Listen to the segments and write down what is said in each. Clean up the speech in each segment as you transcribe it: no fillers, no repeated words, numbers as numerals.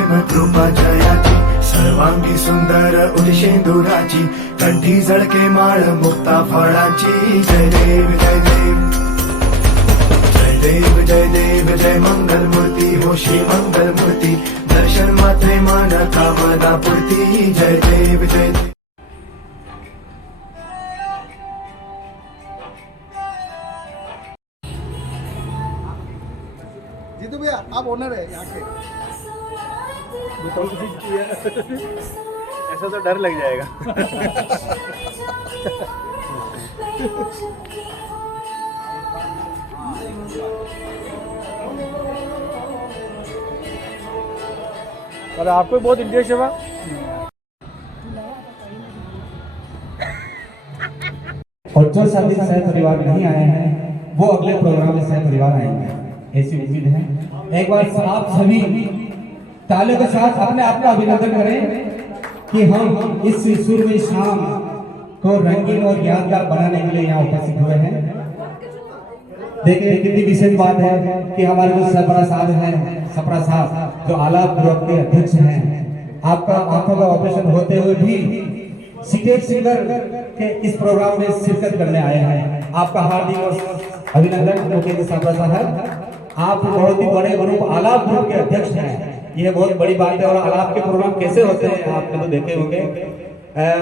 प्रेम कृपा जयाची सर्वांगी सुंदर उदिशेंदुराची कंठी झळके माळ मुक्ता फळाची जय देव जय देव जय देव जय देव जय मंगल मूर्ती हो श्री मंगल मूर्ती दर्शन मात्रे मान कामना पूर्ती जय देव जय देव। जीतू भैया आप ओनर है यहाँ के। ऐसा तो डर लग जाएगा। और आपको बहुत इंटरेस्ट है और जो साथी सह परिवार नहीं आए हैं वो अगले प्रोग्राम में सह परिवार आएंगे, ऐसी उम्मीद है। एक बार आप सभी तालियों के साथ अपने आप का अभिनंदन करें कि हम इस सूर्य शाम को रंगीन और यादगार बनाने के लिए यहाँ उपस्थित हुए हैं। देखिए कितनी विशेष बात है कि हमारे जो सरपरा साहब हैं, सपरा साहब जो आलाप ग्रुप के अध्यक्ष हैं, आपका आंखों का ऑपरेशन होते हुए भी सिकेट सिंगर के इस प्रोग्राम में शिरकत करने आए हैं। आपका हार्दिक अभिनंदन मुकेश सपरा साहब। आप बहुत ही बड़े ग्रुप आलाप ग्रुप के अध्यक्ष हैं, यह बहुत बड़ी बात है। और आलाप के प्रोग्राम कैसे होते हैं आपने तो देखे होंगे।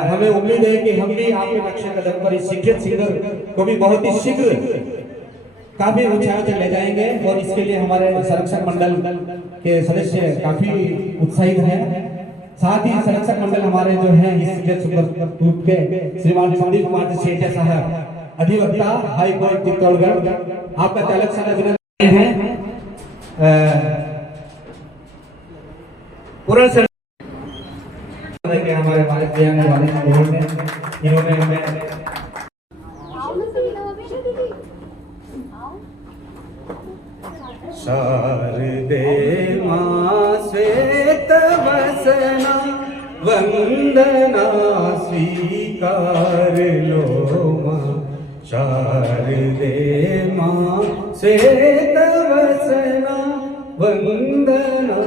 हमें उम्मीद है कि हम भी आपके नक्शे कदम पर इस सिकेट सिंगर को भी बहुत ही शीघ्र काफी ऊंचाई तक ले जाएंगे। और इसके लिए हमारे संरक्षक मंडल के सदस्य काफी उत्साहित हैं। साथ ही संरक्षक मंडल हमारे जो हैं इस सिकेट सिंगर ग्रुप के श्रीमान संदीप कुमार सेठिया साहब, अधिवक्ता हाई कोर्ट चित्तौड़गढ़, आपका चालक साहब अभिनंदन है। पूरा सर के हमारे वाले इन्होंने हमें शारदे मां श्वेत वसना वंदना स्वीकार लो मां। शारदे मां श्वेत वसना वंदना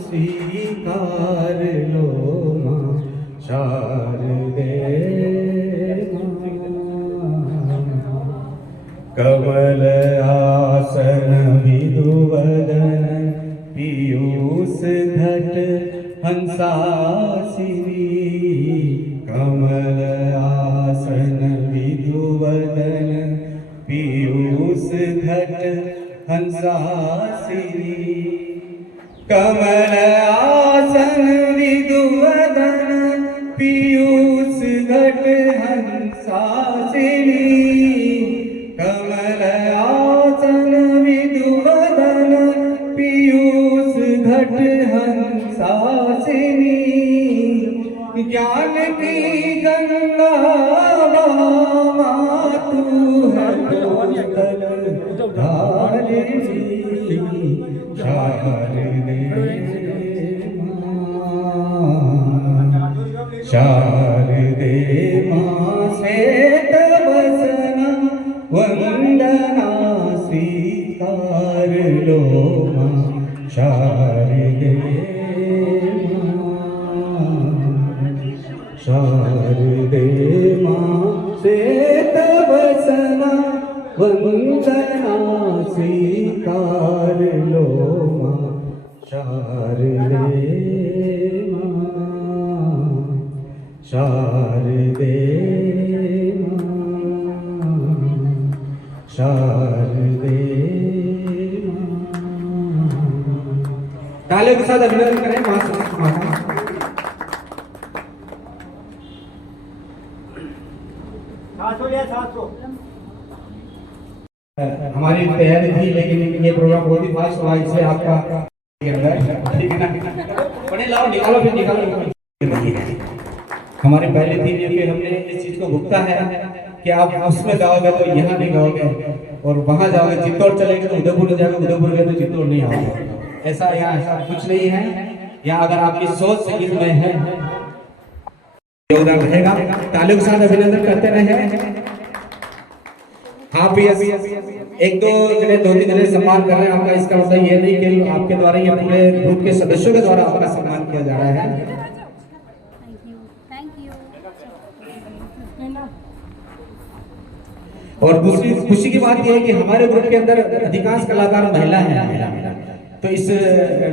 स्वीकार लो मां। शारदे कमल आसन विदुवदन पीयूष घट हंसासिनी। कमल आसन विदुवदन पीयूष घट हंसासिनी। कमल आसन विदुवदन पीयूष घट हंसासिनी। कमल आसन विदुवदन पीयूष घट हंसासिनी। ज्ञान की गंगा तू है धारिणी। शारदे शारदे मां श्वेत वसना वंदना स्वीकार लो मां। शारदे शारदे मां श्वेत वसना वंदना स्वीकार लो मां। शारदे शारदे शारदे। तालियों के साथ अभिनंदन करें हमारी तैयारी थी लेकिन ये प्रोग्राम बहुत ही फास्ट हुआ, इसलिए आपका ठीक है ना। पढ़े लाओ निकालो फिर निकालो। हमारी पहली थी कि हमने इस चीज को भुगता है कि आप उसमें गाओगे तो यहाँ नहीं गाओगे, और वहां जाओगे चित्तौड़ चलेंगे तो उदयपुर हो जाएगा, उदयपुर गए तो चित्तौड़ नहीं आओगे। ऐसा यहाँ ऐसा कुछ नहीं है। यहाँ अगर आपकी सोच संगीत में है योगदान रहेगा। तालियों के साथ अभिनंदन करते रहे। हाँ भैया एक दो जने 2-3 जने सम्मान कर रहे हैं आपका, इसका मतलब ये नहीं कि आपके द्वारा या पूरे ग्रुप के सदस्यों के द्वारा आपका सम्मान किया जा रहा है। और दूसरी खुशी की बात यह है कि हमारे ग्रुप के अंदर अधिकांश कलाकार महिला हैं, तो इस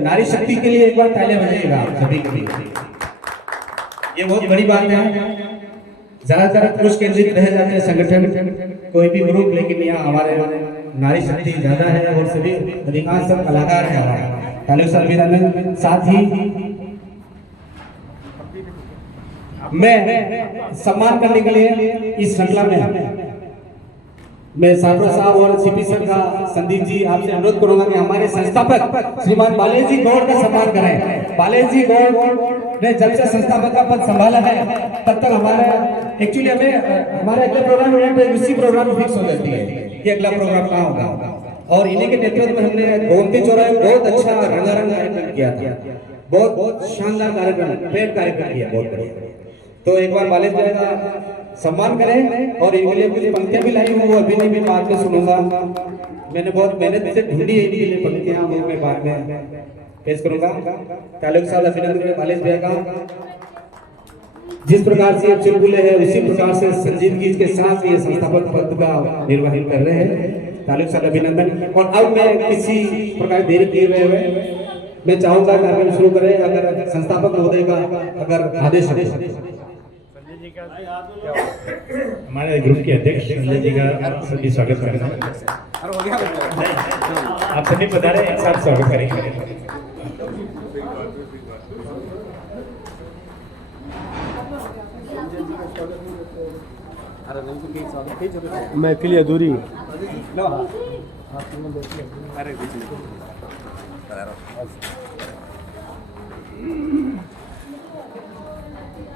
नारी शक्ति के लिए एक बार तालियां बजाइएगा आप सभी के लिए, ये बहुत बड़ी बात है। ज्यादातर पुरुष केंद्रित रह जाते हैं संगठन, कोई भी ग्रुप, लेकिन यहाँ हमारे नारी शक्ति ज्यादा है और सभी अधिकांश सब कलाकार हैं हमारे। तालियों से अभिनंदन। साथ ही मैं सम्मान करने के लिए इस श्रृंखला में मैं साफरा साहब और सीपी सर का संदीप जी आपसे अनुरोध करूंगा कि हमारे संस्थापक श्रीमान बालेश जी गौड़ का सम्मान करें। बालेश जी गौड़ ने जब से संस्थापक का पद संभाला है तब तक हमारा एक्चुअली हमें हमारे अगले प्रोग्राम में उसी प्रोग्राम फिक्स हो जाती है कि अगला प्रोग्राम कहाँ होगा, और इन्हीं के नेतृत्व में हमने गोमती चौराहे बहुत अच्छा रंगारंग कार्यक्रम किया था, बहुत शानदार कार्यक्रम, पेड कार्यक्रम किया, बहुत बढ़िया। तो एक बार बालेश भाई का सम्मान करें और इनके लिए कुछ पंक्तियां भी लाई हूँ, वो अभी नहीं मैं बाद में सुनूंगा। मैंने बहुत मेहनत से ढूंढी है इनके लिए पंक्तियां, वो मैं बाद में पेश करूंगा। तालियों के साथ अभिनंदन बालेश भाई का। जिस प्रकार से चुलबुले है उसी प्रकार से संजीदगी के साथ ये संस्थापक पद का निर्वहन कर रहे हैं। तालियों के साथ अभिनंदन। और अब मैं किसी प्रकार देरी किए हुए मैं चाहूंगा कि आप शुरू करें, अगर संस्थापक महोदय का अगर आदेश है। हमारे ग्रुप के अध्यक्ष संजय जी का सभी स्वागत करना। आप सभी बता रहे एक साथ स्वागत करेंगे। महफिल अधूरी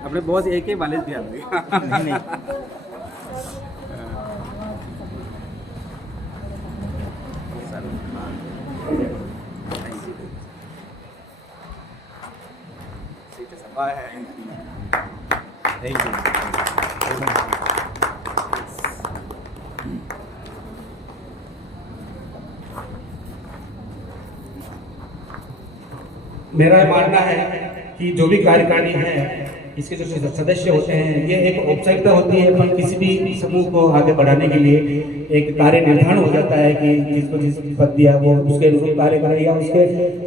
अपने बॉस एक ही बालेश भी आते हैं। Thank you. मेरा मानना है कि जो भी कार्यकारिणी है इसके जो सदस्य होते हैं ये एक औपचारिकता होती है, पर किसी भी समूह को आगे बढ़ाने के लिए एक कार्य निर्धारण हो जाता है कि जिसको जिस पद दिया वो उसके अनुरूप कार्य करे या उसके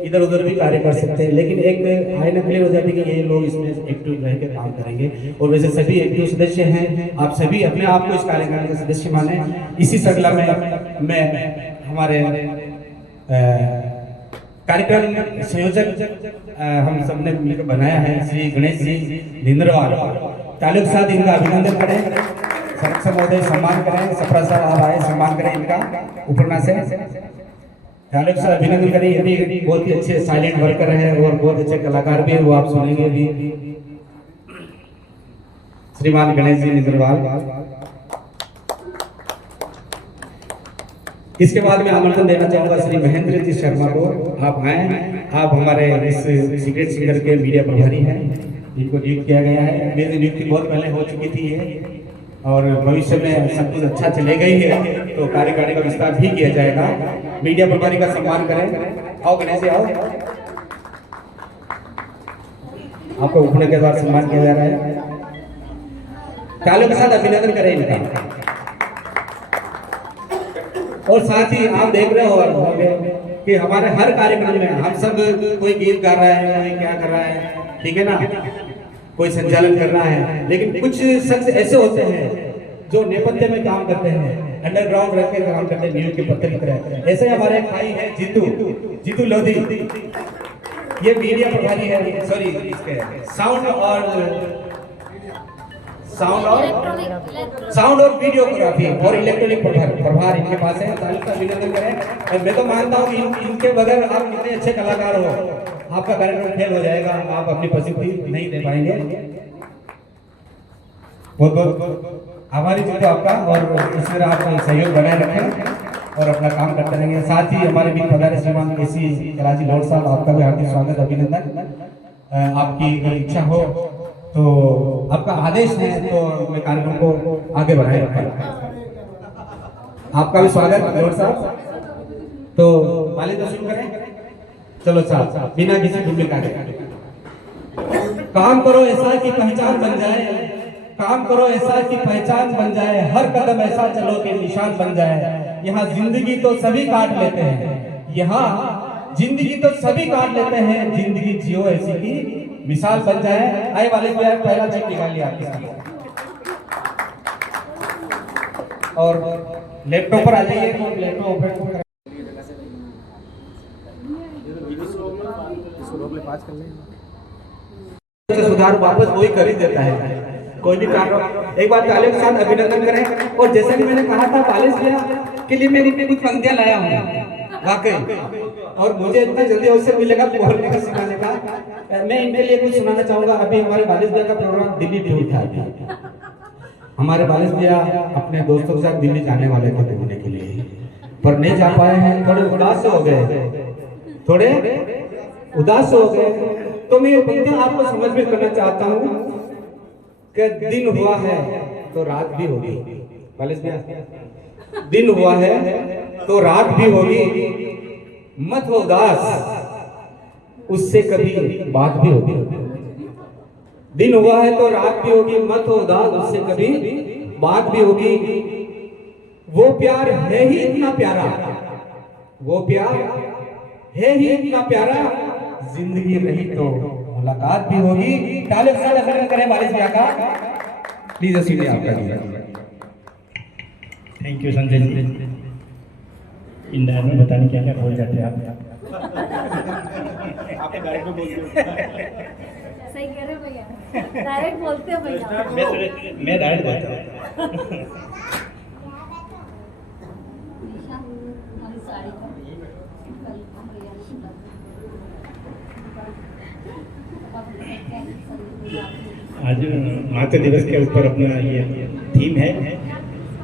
इधर उधर भी कार्य कर सकते हैं, लेकिन एक आईना क्लियर हो जाती है कि ये लोग इसमें एक्टिव रह के काम करेंगे। और वैसे सभी एक्टिव सदस्य हैं, आप सभी अपने आप को इस कार्यकारिणी का सदस्य माने। इसी श्रृंखला में मैं हमारे कार्यक्रम संयोजक हम सबने मिलकर बनाया है श्री गणेश जी निंद्रवाल। तालियों के साथ इनका अभिनंदन करें, संरक्षक महोदय सम्मान करें, सफरा साहब आप आए सम्मान करें इनका उपन्यास से। तालियों के साथ अभिनंदन करें, ये भी बहुत ही अच्छे साइलेंट वर्कर है और बहुत अच्छे कलाकार भी है, वो आप सुनेंगे भी। श्रीमान गणेश जी निंद्रवाल। इसके बाद मैं आमंत्रण देना चाहूंगा श्री महेंद्र जी शर्मा को, आप आए। आप हमारे इस सीक्रेट सिंगर के मीडिया प्रभारी हैं, इनको नियुक्त किया गया है। मेरी नियुक्ति बहुत पहले हो चुकी थी ये, और भविष्य में सब कुछ अच्छा चलेगा ही है तो कार्यकारिणी का विस्तार भी किया जाएगा। मीडिया प्रभारी का सम्मान करें। आओ गणेश जी आओ, आपको उठने के बाद सम्मान किया जा रहा है। तालियों के साथ अभिनंदन करें इनका। और साथ ही आप देख रहे हो कि हमारे हर कार्यक्रम में हम सब कोई गीत गा रहा है, कोई क्या कर रहा है, ठीक है ना, कोई संचालन कर रहा है, लेकिन कुछ शख्स ऐसे होते हैं जो नेपथ्य में काम करते हैं, अंडरग्राउंड रह के काम करते हैं, नींव के पत्थर की तरह। ऐसे हमारे भाई है जीतू लोधी, ये मीडिया प्रभारी है, सॉरी इसके साउंड और वीडियोग्राफी और इलेक्ट्रॉनिक प्रभार इनके पास है। तालियों का अभिनंदन करें। और मैं तो मानता हूँ इनके बगैर आप कितने अच्छे कलाकार हो, आपका कार्यक्रम फेल हो जाएगा, आप अपनी प्रस्तुति नहीं दे पाएंगे। बहुत बहुत आभारी जीतू आपका, और इस तरह आप सहयोग बनाए रखें और अपना काम करते रहेंगे। साथ ही हमारे बीच पधारे श्रीमान केसी राजी लौड़ साहब, आपका भी हार्दिक स्वागत अभिनंदन। आपकी अगर इच्छा हो तो आपका आदेश है तो मैं कार्यक्रम को आगे बढ़ाए रखा। आपका भी स्वागत गौर साहब। तो वाले तो शुरू करें, चलो साहब बिना किसी भूमिका के। काम करो ऐसा कि पहचान बन जाए, काम करो ऐसा कि पहचान बन जाए, हर कदम ऐसा चलो कि निशान बन जाए। यहाँ जिंदगी तो सभी काट लेते हैं, यहाँ जिंदगी तो सभी काट लेते हैं, जिंदगी जियो ऐसी की मिसाल बन जाए। आए वाले को यार पहला चेक निकाल लिया आपने। और लैपटॉप पर आ जाइए, तो लैपटॉप ऑपरेट सुधार वापस वही कर ही देता है, कोई भी काम। एक बार तालियों के साथ अभिनंदन करें। और जैसा कि मैंने कहा था बालिश भैया के लिए मैं इनके कुछ पंक्तियां लाया हूँ वाकई, और मुझे इतना जल्दी उससे मिलेगा बोलने का सिखाने का। मैं इनके लिए कुछ सुनाना चाहूंगा। अभी हमारे बालिश भैया का प्रोग्राम दिल्ली में था। हमारे बालिश भैया अपने दोस्तों के साथ दिल्ली जाने वाले थे घूमने के लिए, पर नहीं जा पाए हैं, थोड़े उदास हो गए, थोड़े उदास हो गए। तो मैं ये पंक्तियां आपको समझ में करना चाहता हूँ कि दिन हुआ है तो रात भी होगी। बालिश भैया, दिन हुआ है तो रात भी होगी, मत हो उदास, उससे कभी बात भी होगी। दिन हुआ है तो रात भी होगी, मत हो उदास, उससे कभी बात भी होगी। वो प्यार है ही इतना प्यारा, वो प्यार है ही इतना प्यारा, जिंदगी रही तो मुलाकात भी होगी। तालियों के साथ अभिनंदन करें बालिश भैया का। प्लीज असीम आपका थैंक यू संजय जी। इन डायलॉग में बताने क्या क्या बोल जाते हैं आप। आपके डायरेक्ट में बोलते हो। सही कह रहे भैया, डायरेक्ट बोलते हैं भैया। मैं डायरेक्ट बोलता हूँ। आज मातृ दिवस के ऊपर अपना ये थीम है,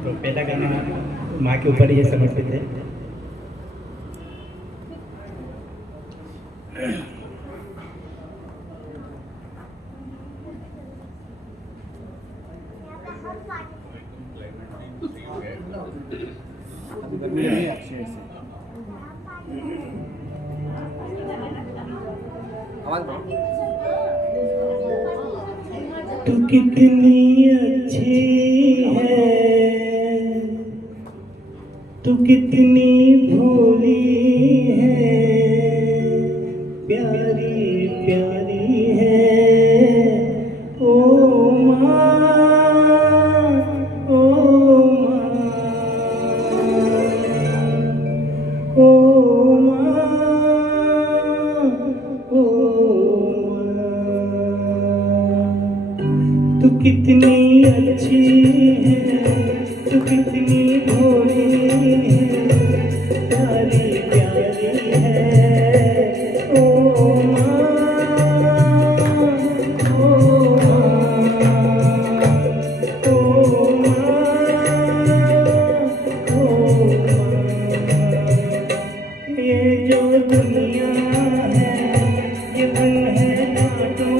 तो पहला गाना माँ के ऊपर ये समर्पित है। तू कितनी अच्छी है, तू कितनी भोली है, प्यारी प्यारी है। ओ माँ, ओ माँ, ओ माँ, ओ तू कितनी अच्छी है, तू कितनी भोली है, प्यारी प्यारी है। ओ माँ, ओ माँ, ओ माँ, ओ माँ। ये जो दुनिया है ये बन है कांटों,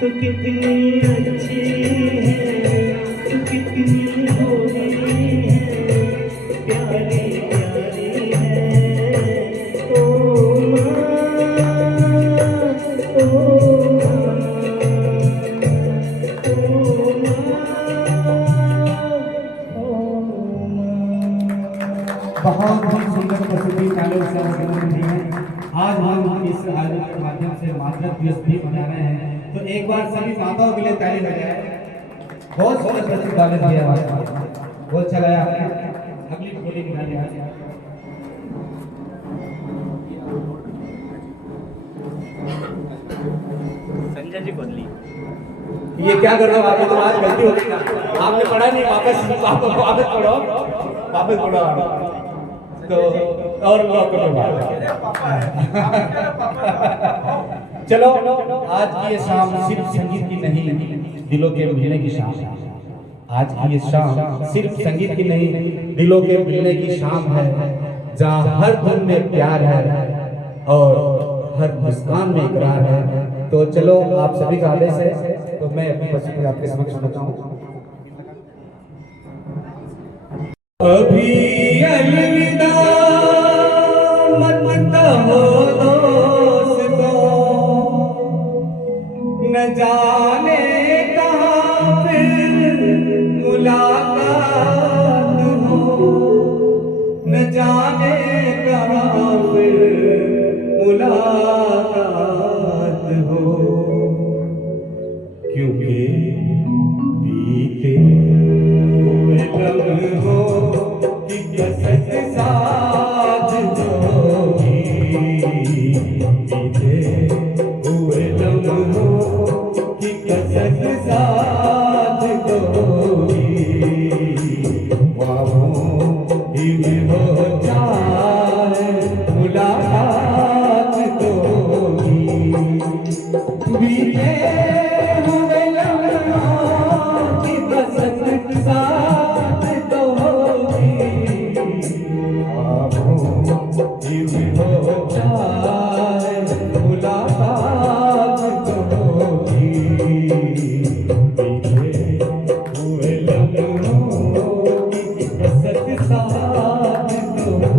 तो कितनी अच्छी है, तो कितनी भोली है, प्यारी प्यारी है। ओ माँ, ओ माँ, ओ माँ, ओ माँ। बहुत ही सुंदर प्रस्तुति तालियों से आशीर्वाद दी है। आज हम इस आयोजन के माध्यम से मातृ दिवस भी मना रहे हैं, तो एक बार सभी माताओं के लिए ताली बजाएं। बहुत सुंदर प्रस्तुति तालियों दिया बहुत अच्छा लगा। अगली बोली निकालिए। संजय जी कोहली। ये क्या कर रहे हो आप? तो आज गलती हो गई ना, आपने पढ़ा नहीं, वापस पढ़ो, वापस पढ़ो तो और लोग को चलो। आज की ये शाम सिर्फ संगीत की नहीं, दिलों के मिलने की शाम है। आज की ये शाम सिर्फ संगीत की नहीं, दिलों के मिलने की शाम है, जहाँ हर धुन में प्यार है और हर मुस्कान में इकरार है। तो चलो, आप सभी का आदेश है, तो मैं अपनी प्रस्तुति आपके समक्ष बताऊं। अभी अलविदा मत कहो दोस्तों, न जाने कहाँ फिर मुलाकात हो, न जाने कहाँ फिर मुलाकात हो, क्योंकि बीते हुए लम्हों की कसक साथ दोगी, बीते हुए लम्हों की कसक साथ दोगी, ख्वाबों में हो जाए मुलाकात दोगी, बीते हुए लम्हों की कसक साथ दोगी, ख्वाबों में हो जाए मुलाकात दोगी, बीते हुए लम्हों की कसक साथ दोगी।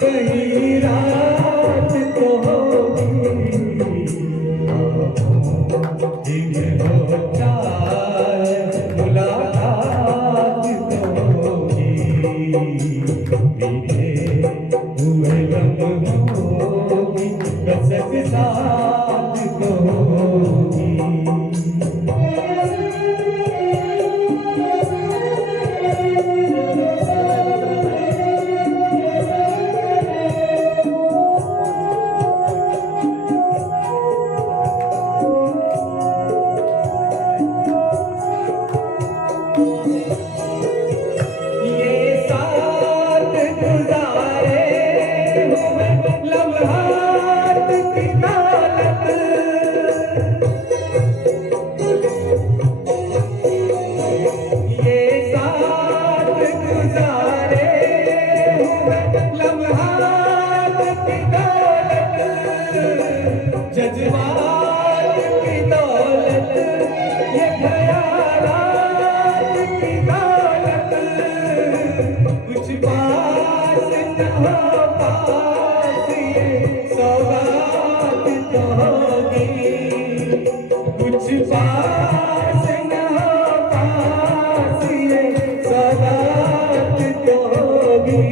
कहीं रात तो कसक साथ तो होगी। जज्बात की दौलत ये ख्यालात की दौलत कुछ पास न हो पास ये सौगात तो होगी। कुछ पास न हो पास ये सौगात तो होगी।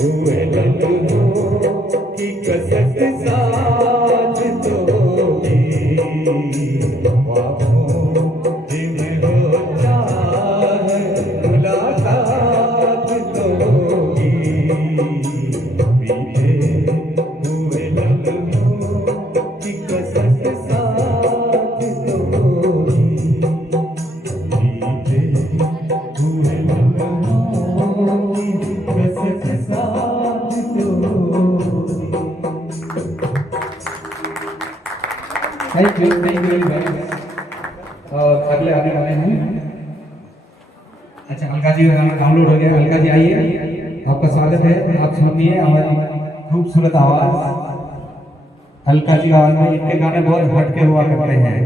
हुए लम्हों की कसक साथ तो होगी। ख्वाबों जिन्हें हो चाहे मुलाकात तो होगी। बीते हुए लम्हों की कसक साथ तो होगी। बीते हुए लम्हों की कसक साथ तो होगी। Thank you very much. और अगले आने वाले हैं, अच्छा अलका जी का गाना डाउनलोड हो गया। अलका जी आइए, आपका स्वागत है। आप सुनिए हमारी खूबसूरत आवाज। अलका जी आवाज में इनके गाने बहुत हटके हुआ करते हैं।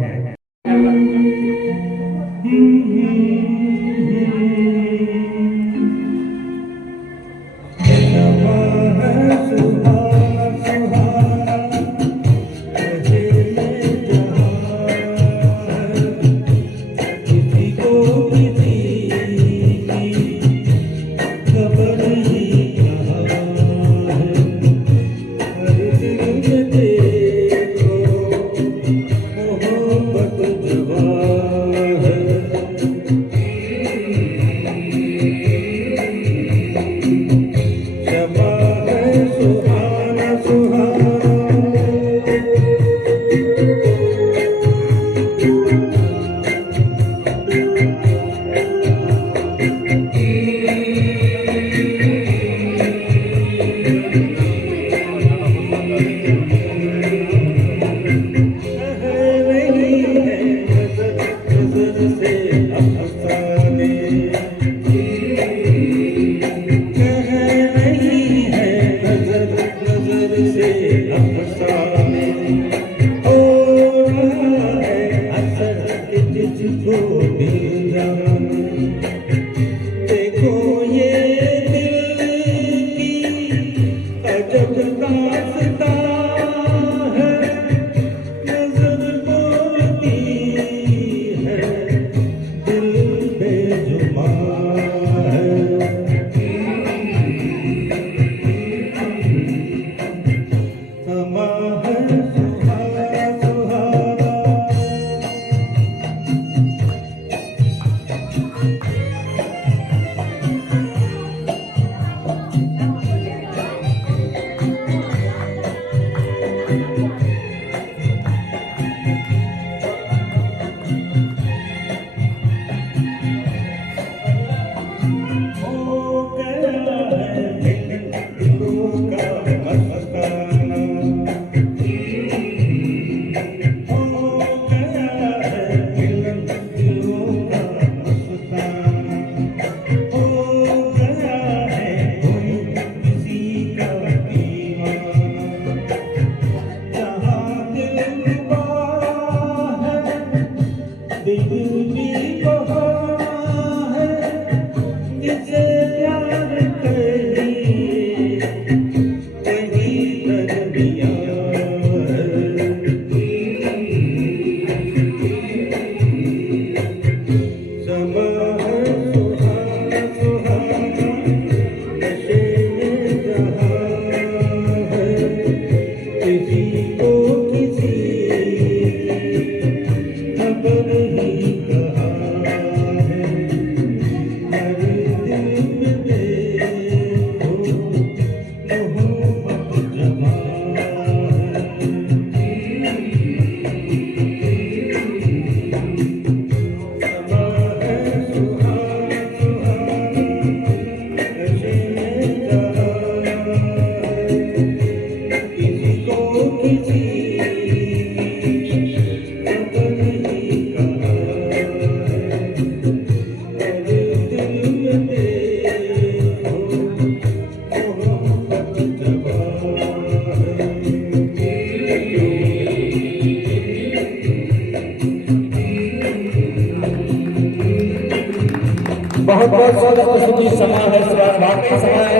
सुंदर प्रस्तुति समा है, वाकई समा है।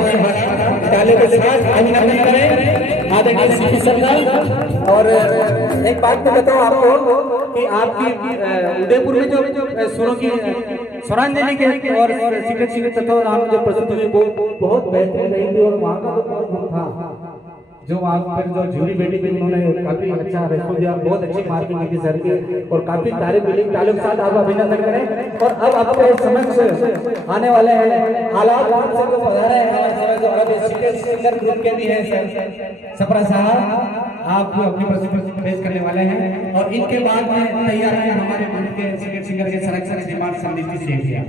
तालियों के साथ अभिनंदन करें आदरणीय सीपी सर। और एक बात मैं बताऊं आपको कि आपकी उदयपुर में जो सुरों की स्वरांजलि के और सीक्रेट तत्व नाम जो प्रस्तुति हुई वो बहुत बेहतरीन रही थी। और वहाँ का जो था जो वहाँ पर जो जूरी बैठी थी उन्होंने काफी अच्छा रेस्पॉन्स दिया, बहुत अच्छी मार्किंग की थी सर की और काफी तारीफ मिली। तालियों के साथ आप अभिनंदन करें। और अब आपके समक्ष आने वाले हैं आलाप से जो पधारे हैं जो अरब सिंगर ग्रुप के भी हैं सर सपरा साहब, आप अपनी प्रस्तुति पेश करने वाले हैं। और इनके बाद में तैयार है हमारे ग्रुप के सिंगर सिंगर के संरक्षण डिमांड संदेश की सेव किया।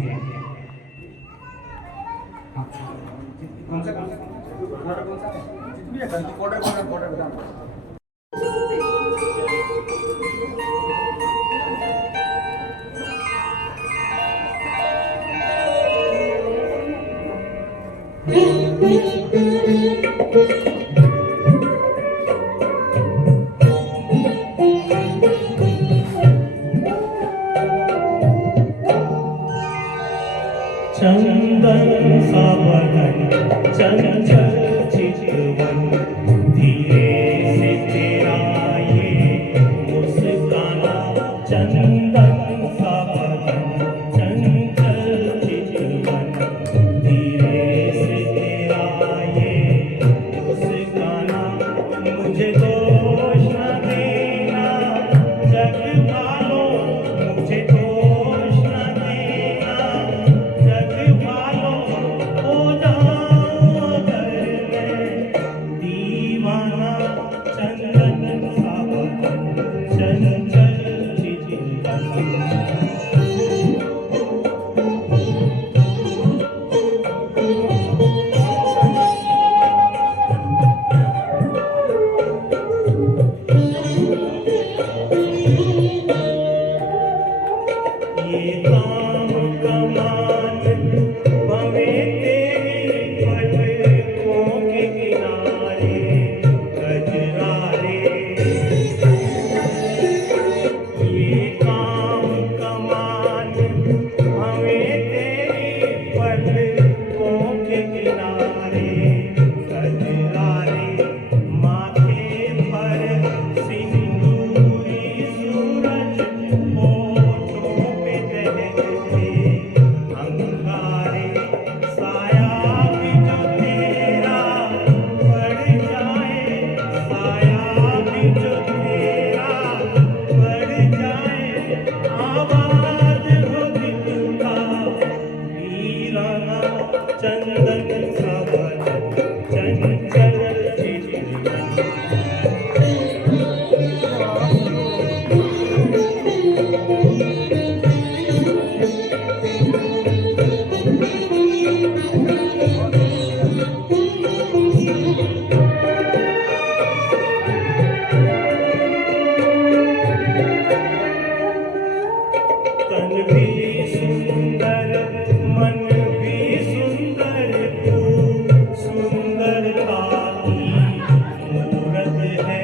चंदन सा बदन चंचल चितवन, धीरे से तेरा ये मुस्काना। चंदन सा बदन चंचल चितवन, धीरे से तेरा ये मुस्काना। मुझे दोष न देना जग वालों, मुझे दोष न देना जग वालों। ओ जाओ अगर मैं दीवाना, चंदन सा बदन चंचल चितवन। ये काम कमान भवे तेरी पलकों के किनारे कजरारे। ये काम कमान भवे तेरी पलकों के किनारे कजरारे। माथे पर सिंदूरी सूरज, होठों पे दहकते अंगारे। साया भी जो तेरा पड़ जाए, साया भी जो तेरा पड़ जाए। आवाज हो दिल का वीराना, चंदन सा बदन चंचल चितवन। तन भी सुंदर मन भी सुंदर, तू सुंदरता की मूरत है।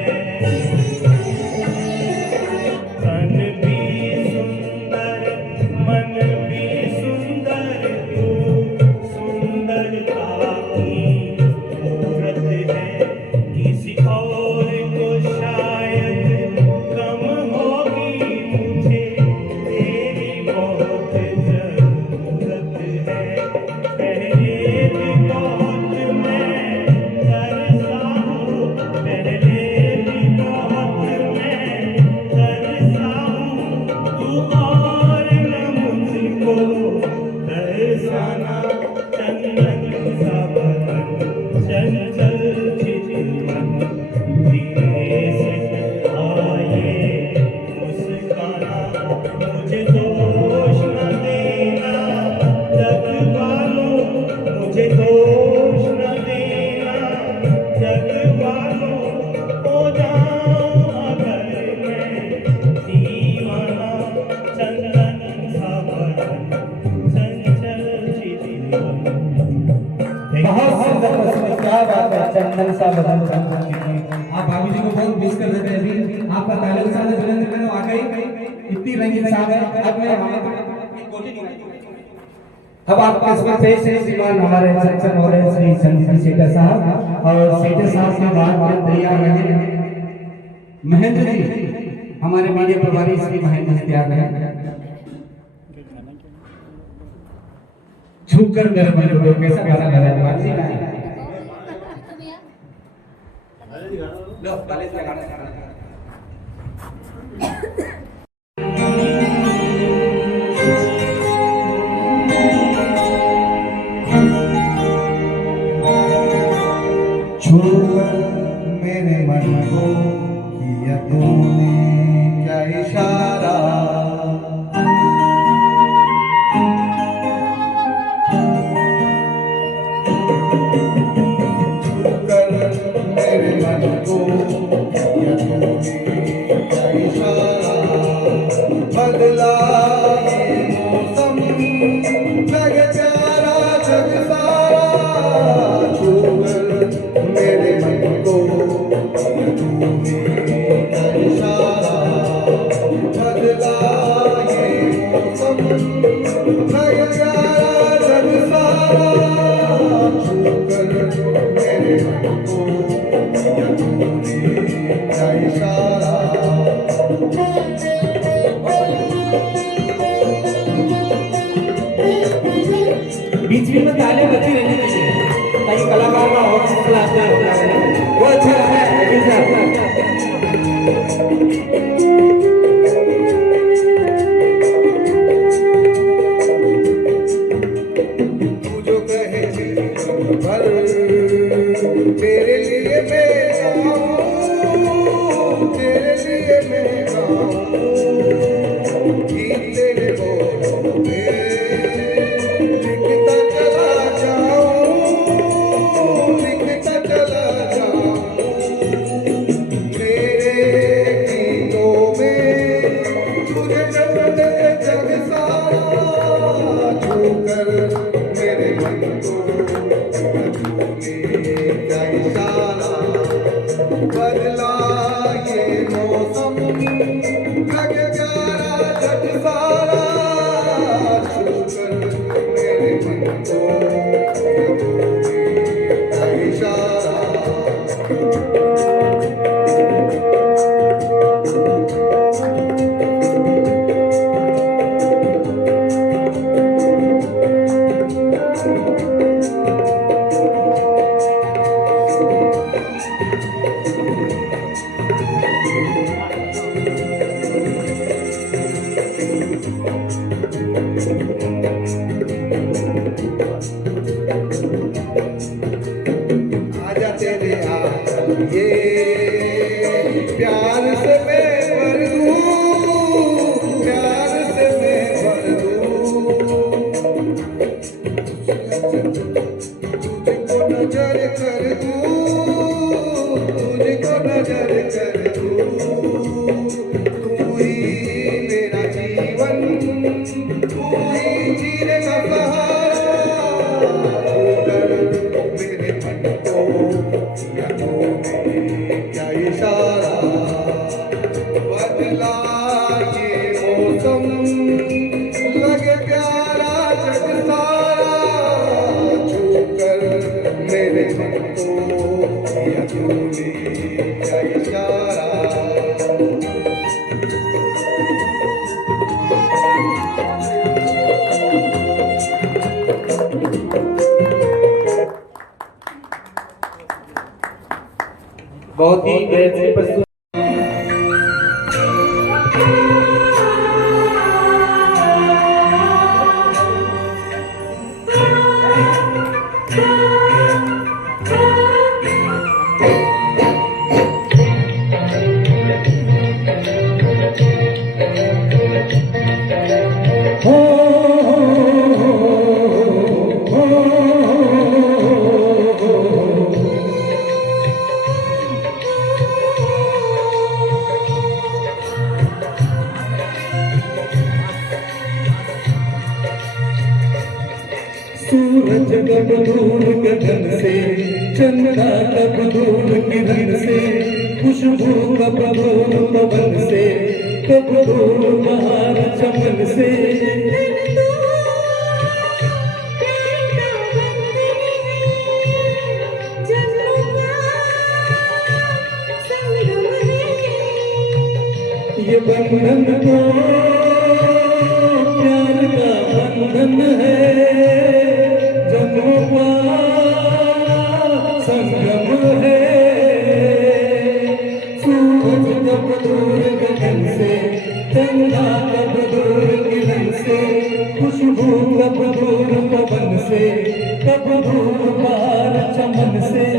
तन भी सुंदर मन भी सुंदर, तू सुंदरता की मूरत है। किसी और को शायद कम होगी, मुझे तेरी बहुत जरूरत है। पहले भी बहुत मैं तरसा हूँ, पहले भी बहुत मैं तरसा हूँ। तू और न मुझको तरसाना, चंदन सा बदन चंचल चितवन। धीरे से आए मुस्काना, मुझे दोष न देना जग वालों, मुझे दोष न देना जग वालों। ओ जाओ अगर मैं दीवाना, चंदन सा बदन चंचल चितवन। बहुत सुंदर प्रस्तुति, क्या बात है। चंदन सा बदन चंचल चितवन। आप भाभी जी को बहुत मिस कर रहे थे अभी। आपका तालियों के साथ अभिनंदन करें। वाकई इतनी रंगीन साहब है। अब मैं अब आपके समक्ष से श्रीमान हमारे शिक्षक महोदय श्री संदीप सेठा साहब और सेठा साहब के बाद तैयार रहे महेंद्र जी, हमारे मीडिया प्रभारी श्री महेंद्र जी तैयार रहे। छूकर मेरे मन को कैसा गाना गा रहा है जी मैं लो कॉलेज का गाना मेरे मन को किया तूने क्या इशारा, मेरे मन को किया तूने क्या इशारा, बदला ये मौसम जग प्यारा जग सारा, मेरे मन को किया तूने क्या इशारा, बदला ये मौसम जग प्यारा जग सारा, मेरे मन को किया तूने क्या इशारा। बीच बीच में तालियां बजती रहनी चाहिए ताकि कलाकार का और हौसला अफजाई होता है, वो अच्छा है। तू जो कहे जीवन भर तेरे लिए मैं गाऊं, तेरे लिए मैं गाऊं, गीत तेरे बोलों में लिखता चला जाऊं, लिखता चला जाऊं, मेरे गीतों में तुझे जगत जग सारा, छूकर मेरे मन को किया तूने क्या इशारा, बदला ये मौसम जग प्यारा जग सारा, छूकर मेरे मन को किया तूने क्या इशारा। आजा तेरे आंचल ये प्यार से मैं भर दूं, प्यार से मैं भर दूं, तुझको नजर कर दूं, तुझको नजर कर दूं, तू ही मेरा जीवन, तू ही जीने का सहारा, मेरे मन को किया तूने क्या इशारा, बदला ये मौसम लगे प्यारा जग सारा, छूकर मेरे मन को किया तूने क्या इशारा। बहुत ही बेहतरीन प्रस्तुति। सूरज कब धूल गगन से, चंदा कब धूल किरण से, खुशबू कब धूल पवन से, कब धूल बहार चमन से, ये बंधन तो प्यार का बंधन है, जन्मों का संगम है। सूरज कब दूर गगन से, चंदा कब दूर किरण से, खुशबू कब दूर पवन से, कब दूर बाहर चमन से।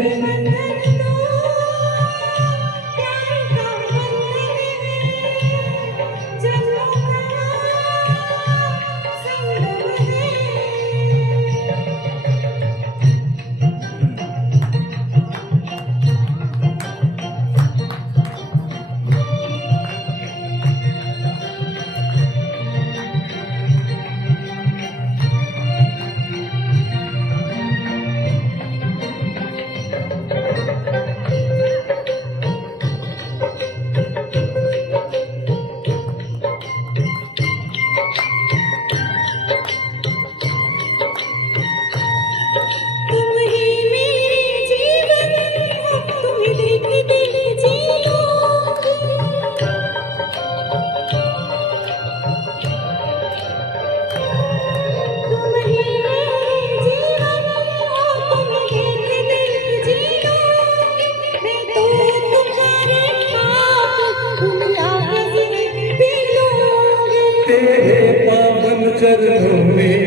तेरे पावन चरणों में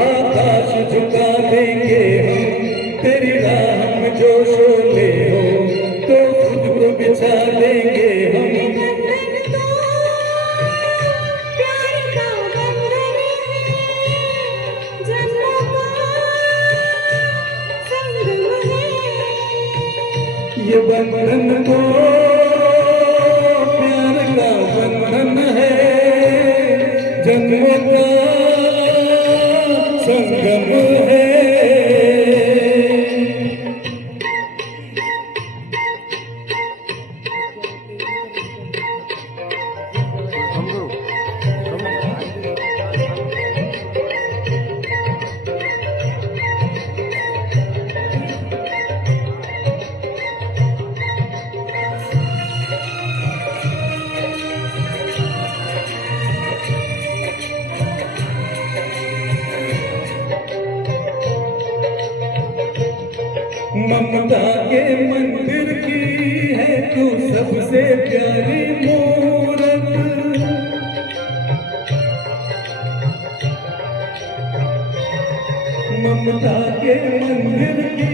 आकाश झुका देंगे हम, तेरी राह में जो शोले हो तो खुद को बिछा देंगे हम। ये बंधन तो प्यार का बंधन है, जन्मों का संगम है। ममता के मंदिर की है तू सबसे प्यारी मूरत, ममता के मंदिर की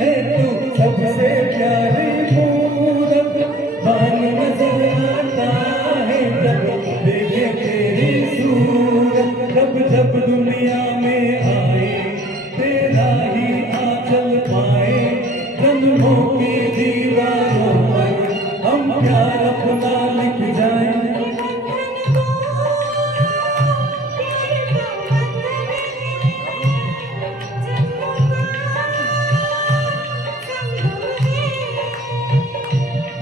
है तू सबसे प्यारी मूरत। बान नजर आता है जब देखे तेरी सूरत, जब जब दुनिया में आए तेरा ही आंचल पाए, जन्मों की दीवारों पर हम प्यार अपना लिख जाएं।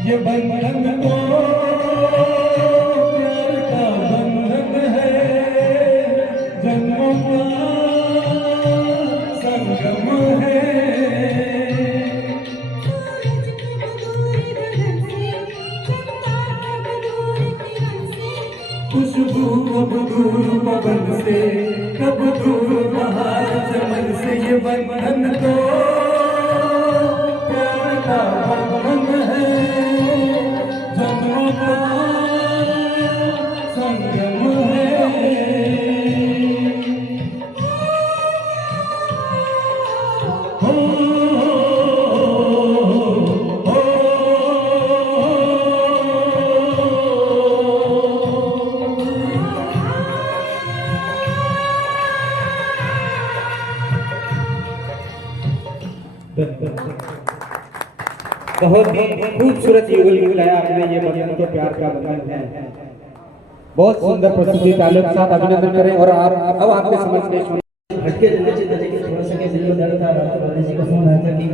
ये बंधन तो प्यार का बंधन है, जन्मों का संगम है। खुशबू कब दूर पवन से, कब दूर बाहर चमन से। ये बंधन तो प्यार का बंधन है, जन्मों का संगम है। बहुत ही खूबसूरत युगल मिलाया आपने, ये बंधन तो प्यार का बंधन है। बहुत सुंदर प्रस्तुति, तालियों के साथ अभिनंदन करें। और अब आपके समझ में हटके जल्दी से तरीके से थोड़ा सा क्या दिल में दर्द था। रात को बाबा जी का फोन आया था कि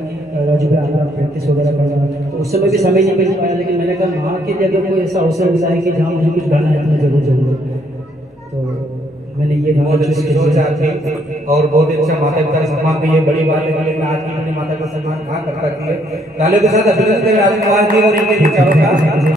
राजू भाई आना, प्रैक्टिस वगैरह करना, तो उस समय भी समय नहीं मिल पाया। लेकिन मैंने कहा वहाँ की जगह कोई ऐसा अवसर मिला है कि जहाँ मुझे कुछ गाना है तो जरूर जरूर, तो मैंने ये बहुत अच्छी सोच आपकी और बहुत अच्छा माता पिता का सम्मान भी, ये बड़ी बात है। लेकिन आज की अपनी माता का सम्मान कहाँ कर पाती है। तालियों के साथ अभिनंदन करें आदित्य कुमार जी और इनके विचारों का।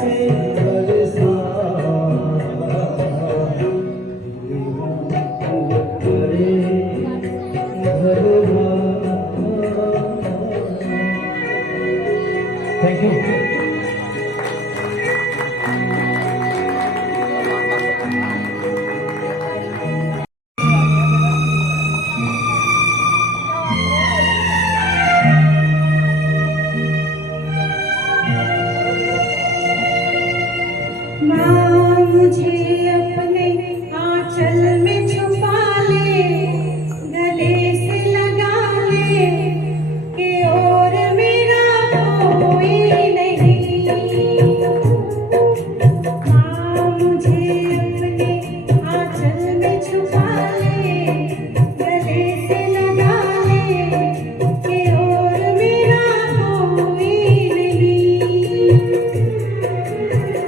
से थैंक यू। माँ मुझे अपने आंचल में छुपा ले, गले से लगा ले कि और मेरा कोई नहीं। माँ मुझे अपने आंचल में छुपा ले, गले से लगा ले कि और मेरा कोई नहीं।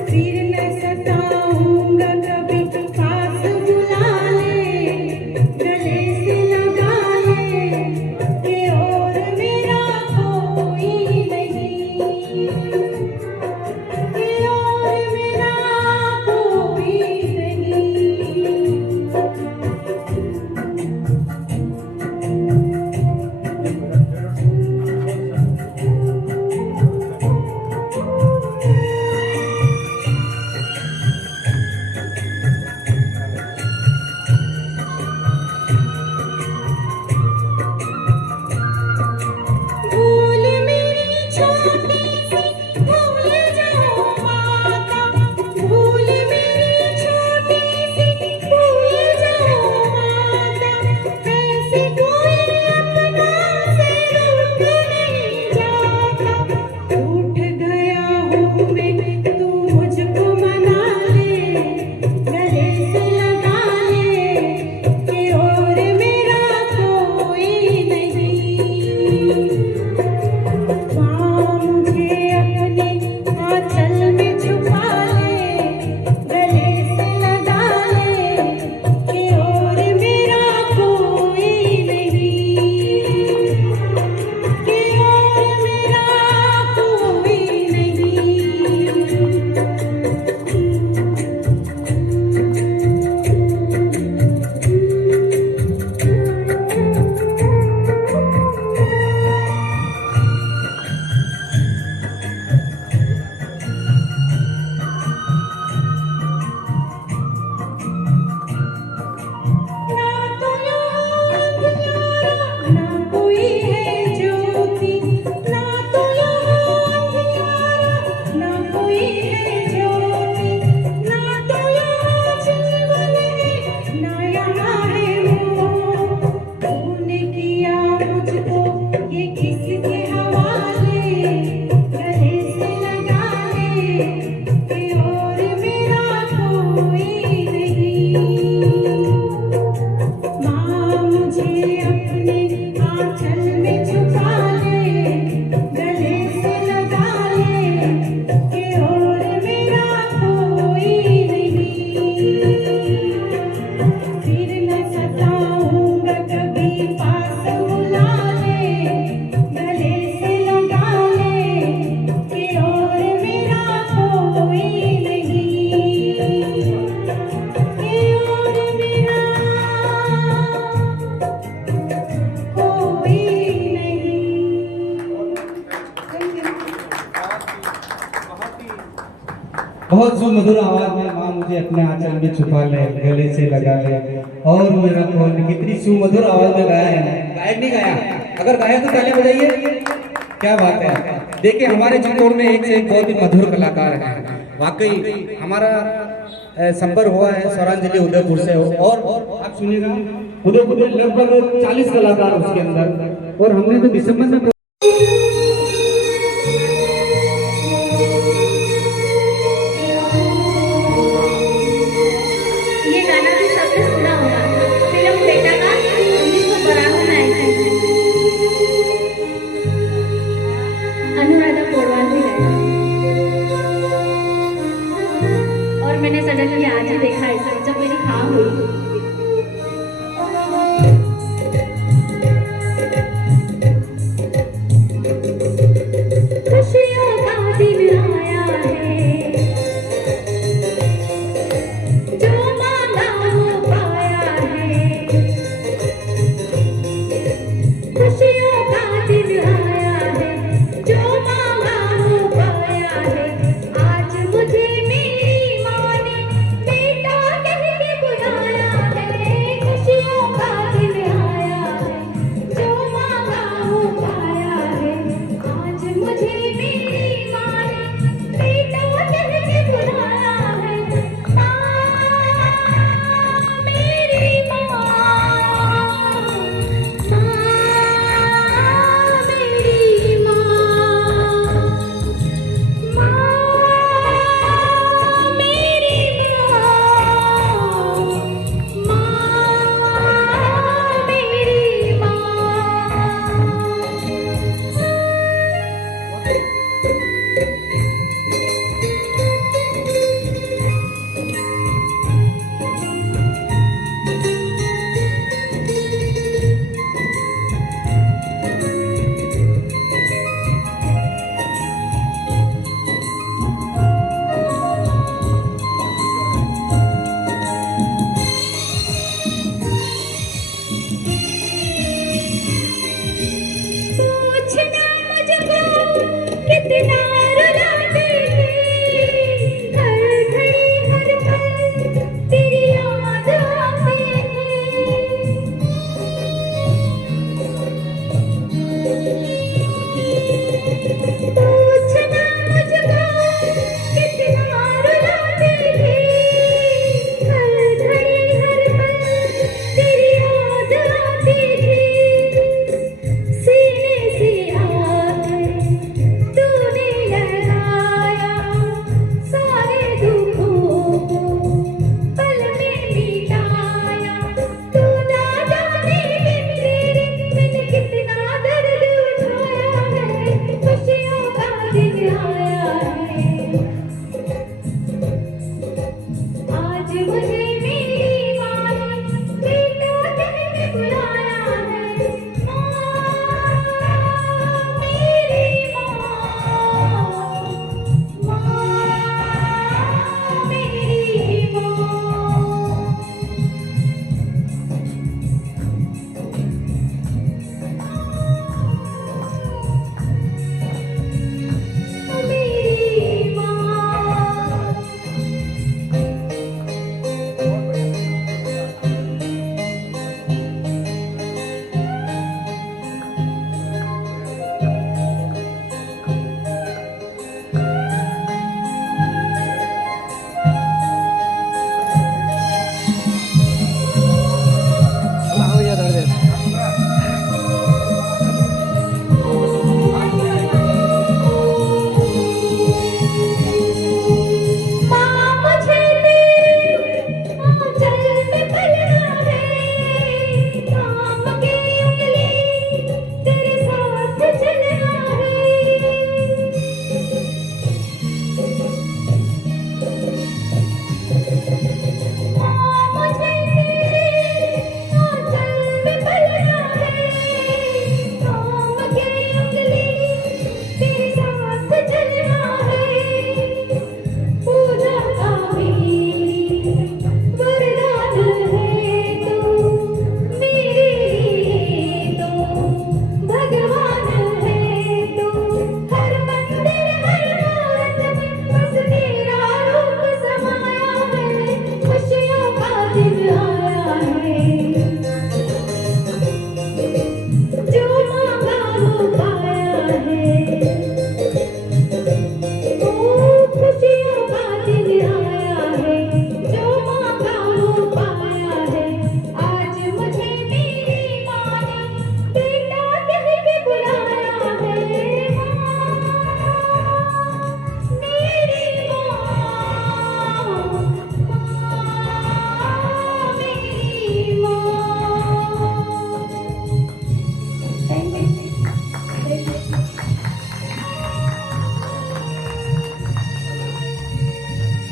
फिर मैं सताऊंगा कभी पास बुला ले, गले से लगा ले कि और मेरा कोई नहीं, कि और मेरा कोई नहीं। भूल मेरी छोटी सी भूल जाओ माता, भूल मेरी छोटी सी भूल जाओ माता। ऐसे कोई अपना से रूठ नहीं जाता। रूठ गया हूँ मैं तू मुझको मना ले, गले से लगा ले कि और मेरा कोई नहीं। माँ मुझे अपने आंचल में छुपा ले, गले से लगा ले कि और मेरा कोई नहीं, कि और मेरा कोई नहीं। ना तो यहाँ अंधियारा, ना कोई है ज्योति, ना तो यहाँ अंधियारा, ना कोई है ज्योति, ना तो यहाँ जीवन है, ना यहाँ है मोह। तूने किया मुझको ये किसके हवाले, गले से लगा ले कि और मेरा कोई नहीं। माँ मुझे अपने आंचल में छुपा ले, गले से लगा ले कि और मेरा कोई नहीं। फिर न सताऊंगा कभी पास बुला ले, गले से लगा ले कि और मेरा कोई नहीं, कि और मेरा कोई नहीं। बहुत सुमधुर आवाज में माँ मुझे अपने आंचल में छुपा ले, गले से लगा ले और मेरा कौन। कितनी सुमधुर आवाज में गाया है। गायक नहीं गाया, अगर गाया तो ताली बजाइए। क्या बात है। देखिए हमारे चित्तौड़ में एक से एक बहुत ही मधुर कलाकार हैं। वाकई हमारा संपर्क हुआ है स्वरांजलि उदयपुर से, और आप सुनिएगा उदयपुर में लगभग 40 कलाकार उसके अंदर, और हमने तो दिसंबर में ये गाना भी सबने सुना होगा, फिल्म बेटा का 1992 में आई थी। अनुराधा पौडवाल भी गाया, और मैंने सडनली आज ही देखा इसे जब मेरी हाँ हुई। खुशियों का दिन आया है,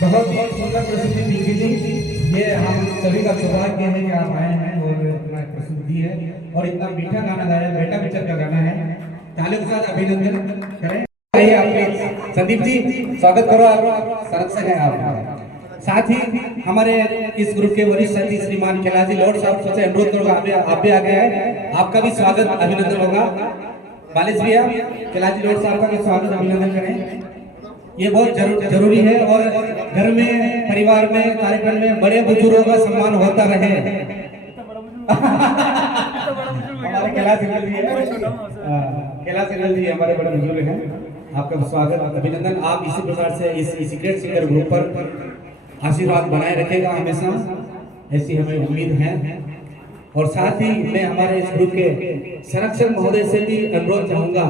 बहुत ही सुंदर प्रस्तुति पिंकी जी, ये हम सभी का सौभाग्य है कि आप आए हैं और इतना प्रस्तुति दी है और इतना मीठा गाना गाया। बेटा पिक्चर का गाना है, तालियों के साथ अभिनंदन करें। आइए आपके संदीप जी, स्वागत करो, आप संरक्षक हैं आप। साथ ही हमारे इस ग्रुप के वरिष्ठ साथी श्रीमान कैलाश लॉर्ड साहब से अनुरोध करूंगा, आप भी आ गए हैं, आपका भी स्वागत अभिनंदन होगा। बालिश भैया, कैलाश लॉर्ड साहब का भी स्वागत अभिनंदन करें। ये बहुत जरूरी है और घर में, परिवार में, कार्यक्रम में बड़े बुजुर्गों का सम्मान होता रहे। हमारे कैलाश जी हमारे बड़े बुजुर्ग हैं, आपका स्वागत अभिनंदन। आप इसी प्रकार से इस सीक्रेट सिंगर ग्रुप पर आशीर्वाद बनाए रखेगा हमेशा, ऐसी हमें उम्मीद है। और साथ ही मैं हमारे इस ग्रुप के संरक्षक महोदय से भी अनुरोध चाहूंगा,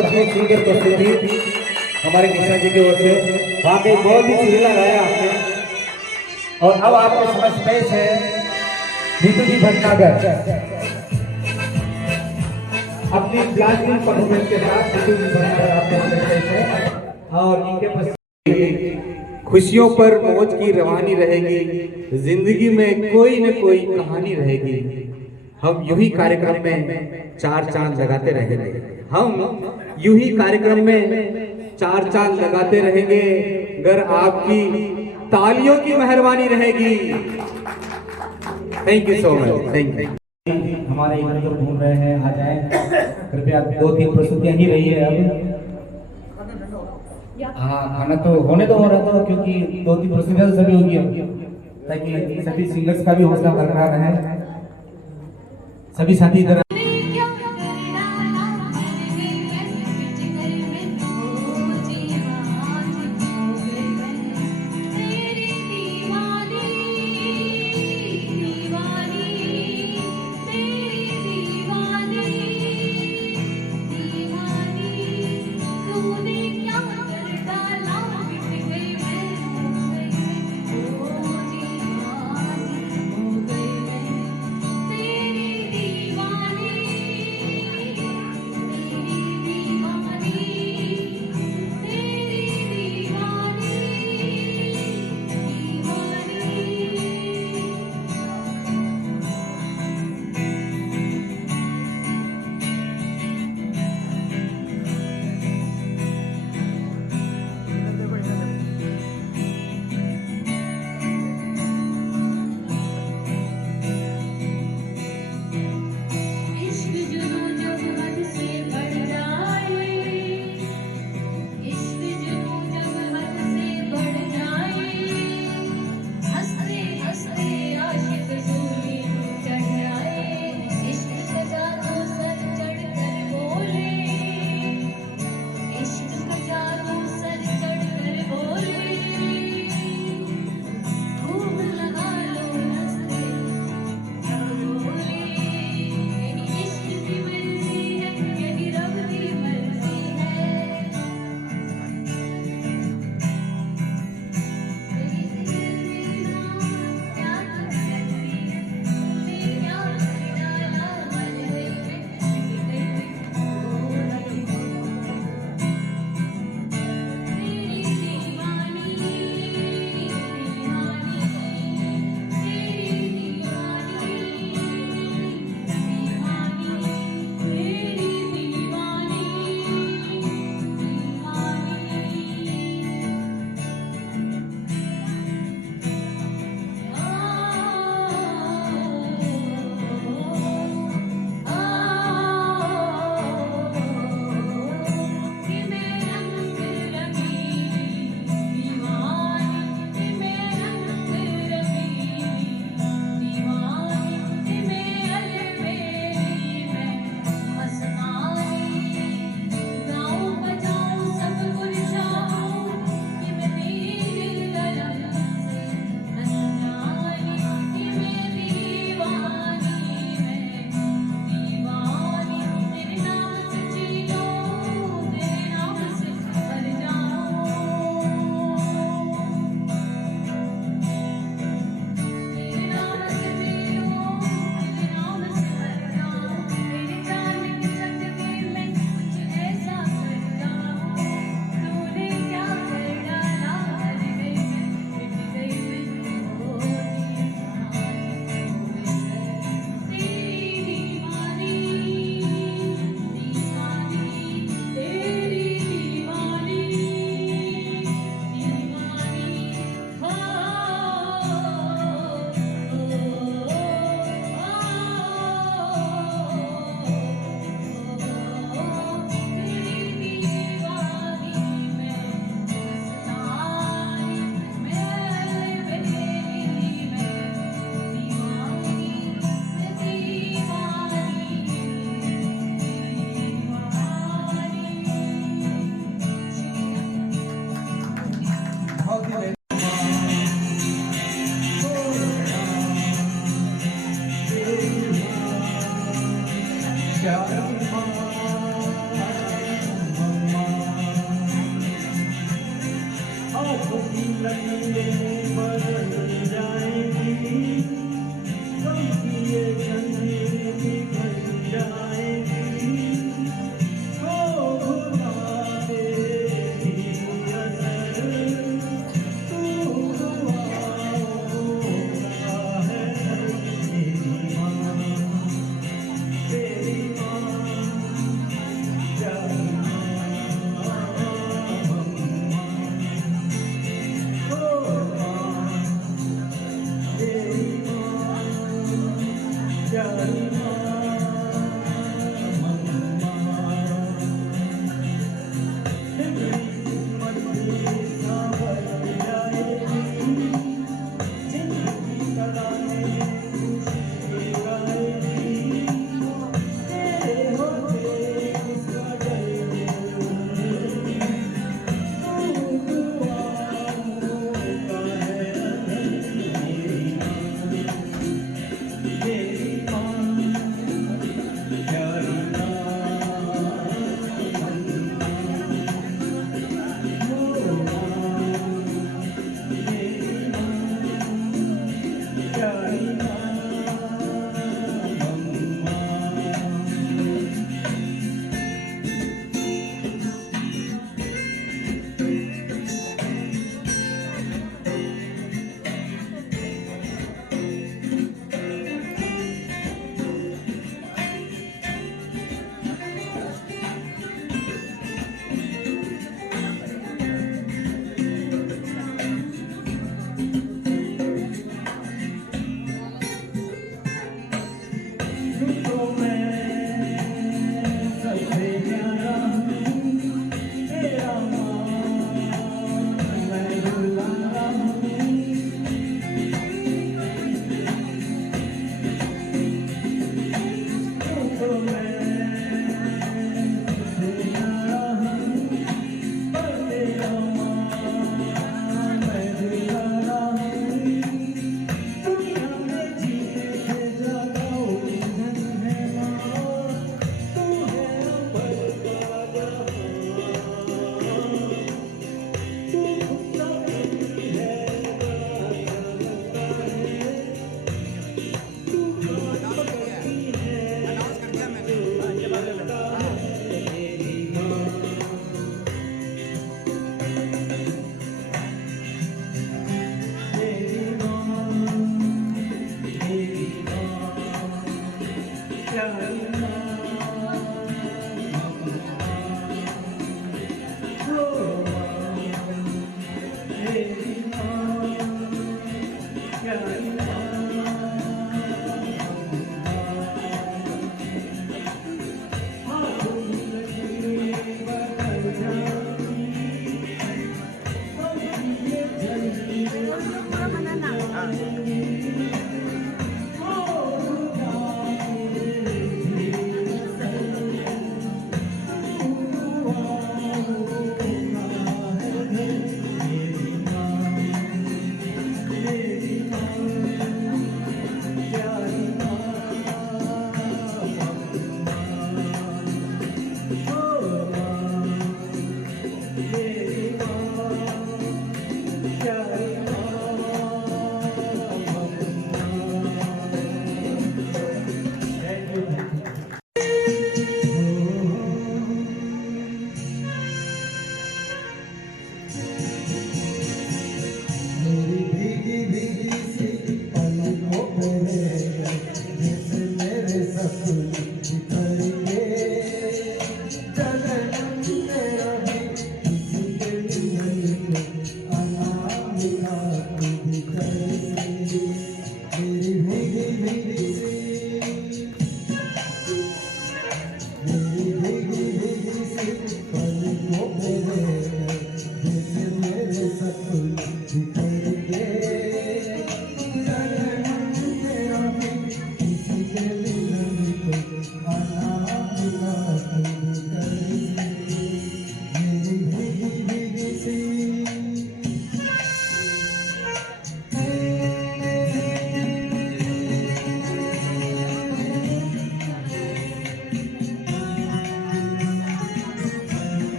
बहुत ही सुंदर प्रस्तुति हमारे कृष्णा जी की ओर से, वाकई बहुत ही सुरीला गाया आपने। और अब आपके समझ पेश है नीतू जी भटनागर अपनी प्लास्टिक परफॉर्मेंस के साथ। नीतू जी भटनागर आपके समझ पेश है और इनके पश्चात खुशियों पर मौज की रवानी रहेगी, जिंदगी में कोई न कोई कहानी रहेगी। हम यूं ही कार्यक्रम में चार चांद लगाते रहेंगे, हम यूं ही कार्यक्रम में चार चांद लगाते रहेंगे, अगर आपकी तालियों की मेहरबानी रहेगी। Thank you so much, thank you. हमारे इधर जो घूम रहे हैं आ जाए कृपया, 2-3 प्रस्तुतियां ही रही है अब। हाँ, खाना तो होने तो हो रहा था क्योंकि 2-3 प्रस्तुतियां सभी होगी अब, ताकि सभी सिंगर्स का भी हौसला बरकरार रहे। सभी साथी इधर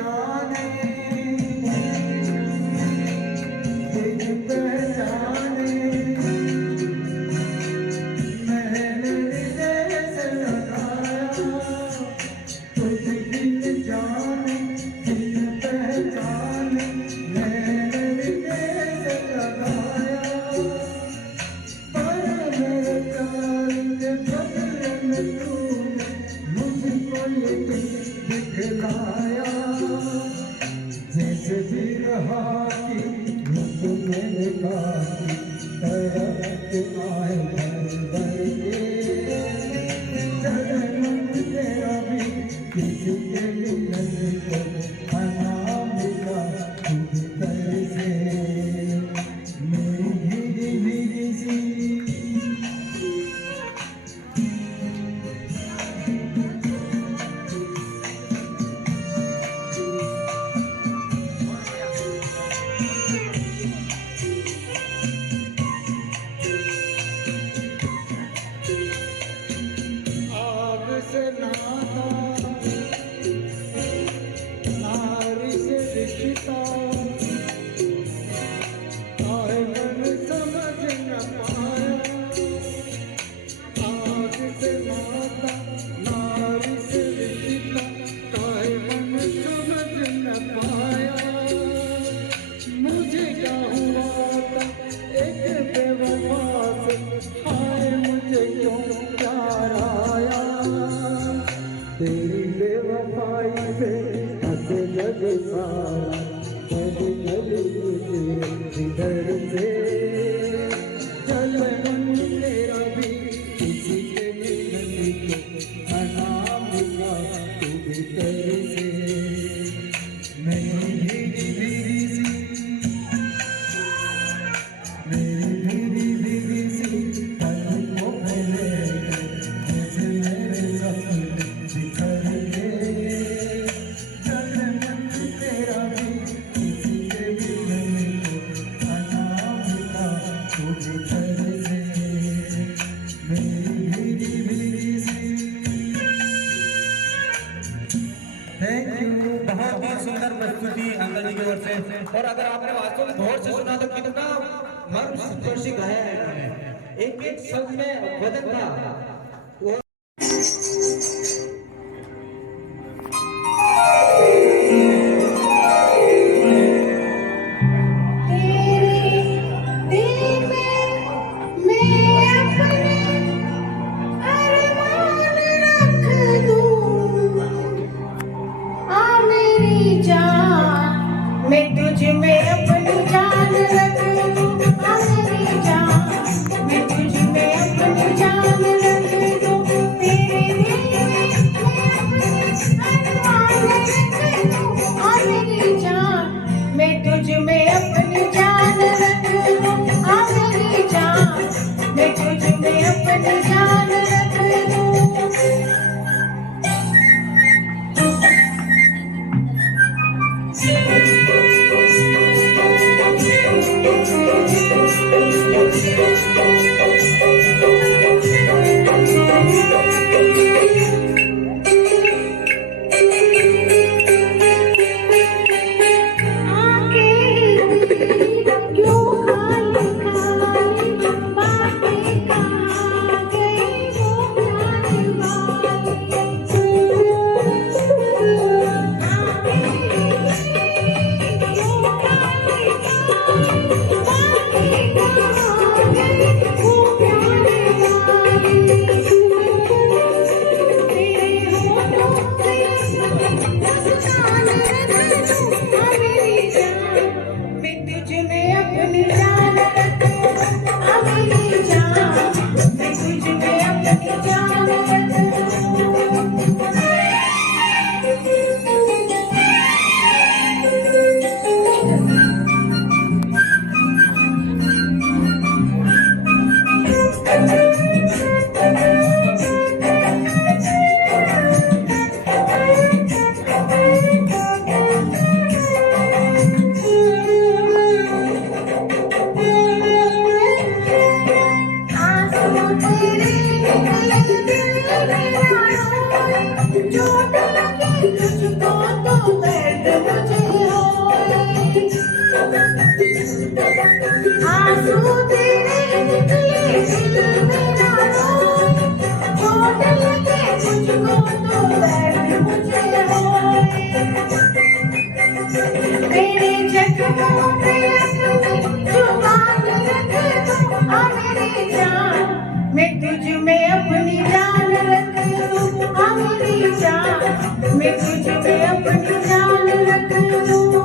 जाने दिन पहचाने मैंने जैसे लगाया कुछ दिन जाने दिन पहचाने मैंने जैसे लगाया पर मेरे प्यार के बदले में तूने मुझको ये दिखलाया जैसे भी रहा कि रुक मैंने काटी तरफ के आए भर भर के मन तेरा भी किसी के मिलन को अनाम का खुद कर से मेरी भीगी भीगी सी आग से नाता नारी से रिश्ता आए मन समझ न पाया आग से नाता नारी से रिश्ता आए मन समझ न पाया मुझे क्या हुआ था एक बेवफा से हाय मुझे क्यों प्यार आया तेरी बेवफाई पे हंसे जग सारा कभी कभी तुझे इधर से चल मन तेरा भी किसी के मिलन को अनाम का तू भीतर से मेरी भीगी भीगी सी मेरी भीगी भीगी सी पल को पहले जैसे मेरे सपने बिखर गए चल मन तेरा भी किसी के मिलन को अनाम का तू भीतर से मेरी भीगी भीगी सी थैंक यू। बहुत ही सुंदर प्रस्तुति अंकल जी की ओर से। और अगर आपने वास्तव में गौर से सुना तो कितना मर्मस्पर्शी गाया है इन्होंने। एक एक शब्द में वजन था। वो मैं तुझ में अपनी जान रख दूं आ मेरी जान मैं तुझ में अपनी जान रख दूं तेरे लिए मैं अपने अरमान रख दूं आ मेरी जान मैं तुझ में अपनी जान रख दूं आ मेरी जान मैं तुझ में अपनी जान रख दूं मुझे होए आंसू तेरे निकले दिल मेरा रोए चोट लगे मुझको तो दर्द मुझे होए मेरे जख्मों पे अपनी जुबान रख दो आ मेरी जान मैं तुझ में अपनी जान रख दूं आ मेरी जान मैं तुझ में अपनी जान रख दूं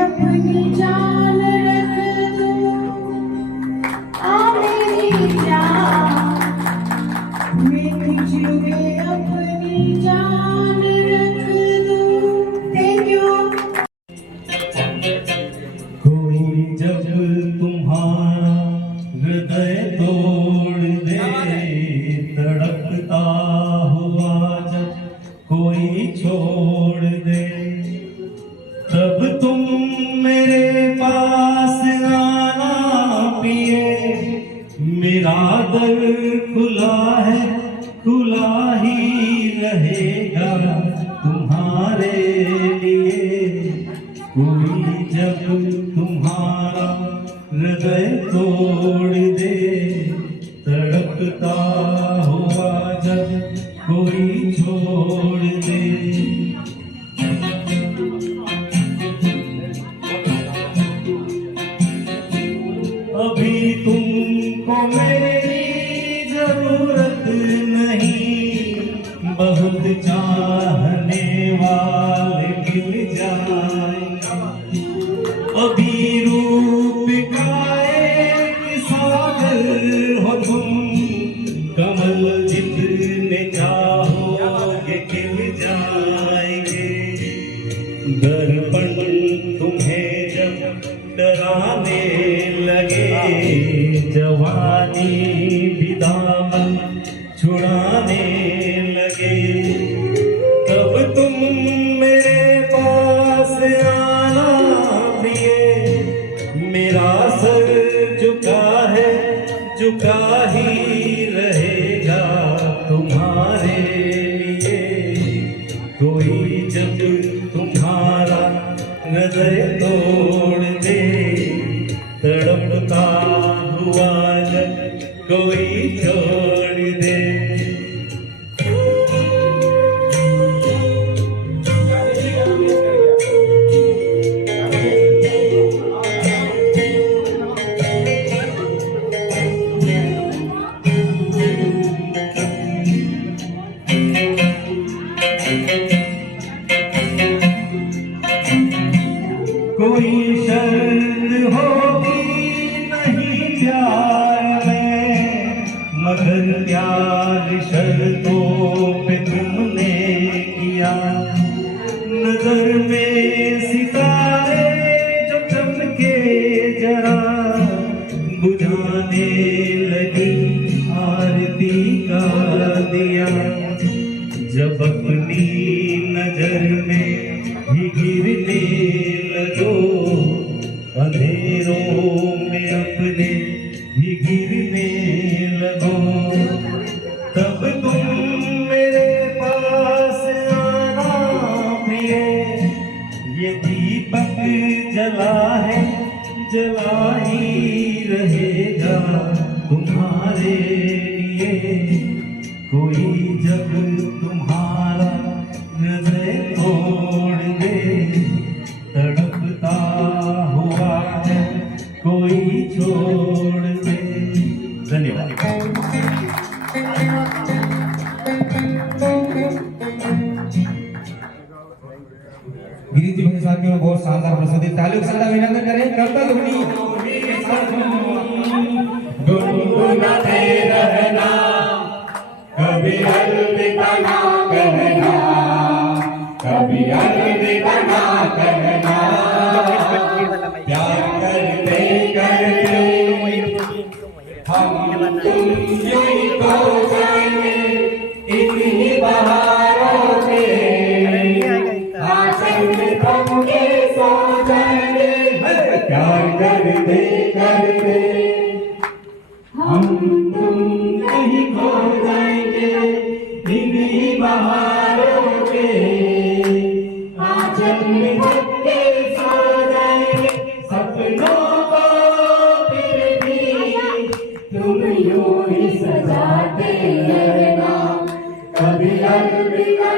अपनी जान रख दूं आ मेरी जान मैं तुझ में अपनी जान रख दूं थैंक यू कोई जब तुम्हारा हृदय तोड़ दे तड़पता हुआ जब कोई छोड़ दे तब तुम मेरे पास आना पिए मेरा दर खुला है खुला ही रहेगा तुम्हारे लिए कोई जब तुम्हारा हृदय तोड़ दे तड़पता हुआ जब कोई छोड़ दे अभी तुमको मेरी जरूरत नहीं बहुत चाहने वाले मिल जाएंगे अभी रूप का एक सागर हो तुम कमल जितने चाहोगे खिल जाएंगे दर्पण तुम्हें जब डराने लगे जवानी भी दामन छुड़ाने लगे तब तुम मेरे पास आना प्रिय मेरा सर झुका ही रहेगा तुम्हारे लिए कोई जब तुम्हारा हृदय तोड़ दे तड़पता हुआ जब कोई छोड़ दे कोई शर्त होगी नहीं प्यार में मगर प्यार शर्तों पे तुमने किया नजर में सितारे जो चमके जरा बुझाने लगी आरती का दिया जब अपनी नजर में ही गिरने लगो अंधेरों में अपने ही गिरने लगो तब तुम मेरे पास आना प्रिय लिए कोई जब तुम्हारा हृदय तोड़ दे, तड़पता हुआ है कोई छोड़ दे। धन्यवाद। गिरीश जी भाई साहब की बहुत शानदार प्रस्तुति, तालियों के साथ अभिनंदन करें। करता धोनी गुनगुनाते रहना, कभी अलविदा ना कहना, कभी अलविदा ना कहना। प्यार करते करते हम तुम यूं ही खो जाएंगे इन्हीं बहारों के, आंचल में थम के सो जाएंगे। प्यार करते करते हम तुम नहीं खो जाएंगे इन्हीं बहारों के, आंचल में थम के सो जाएंगे। सपनों को फिर भी तुम यूं ही सजाते रहना, कभी अलविदा